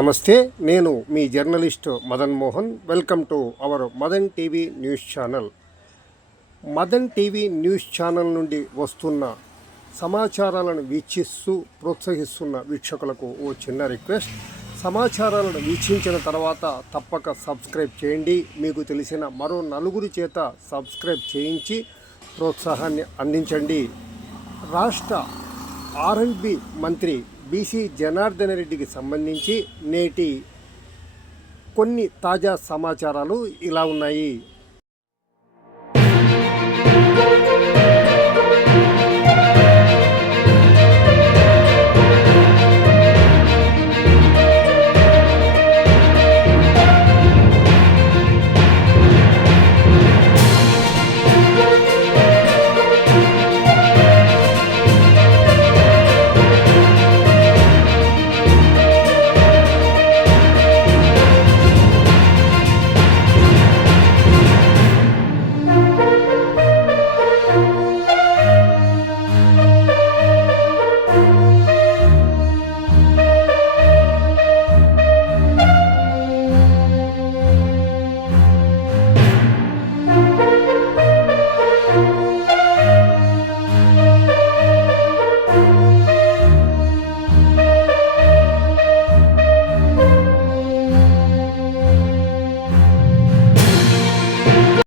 నమస్తే, నేను మీ journalist Madan Mohan. Welcome to our Madan TV news channel. Madan TV news channel నుండి వస్తున్న సమాచారాలను వీక్షిస్తూ ప్రోత్సహిస్తున్న వీక్షకులకు ఓ చిన్న రిక్వెస్ట్. సమాచారాలను వీక్షించిన తర్వాత తప్పక సబ్స్క్రైబ్ చేయండి. మీకు తెలిసిన మరో నలుగురి చేత సబ్స్క్రైబ్ చేయించి ప్రోత్సాహాన్ని అందించండి. రాష్ట్ర ఆర్ఎండ్బి మంత్రి బీసీ జనార్దన్ రెడ్డికి సంబంధించి నేటి కొన్ని తాజా సమాచారాలు ఇలా ఉన్నాయి.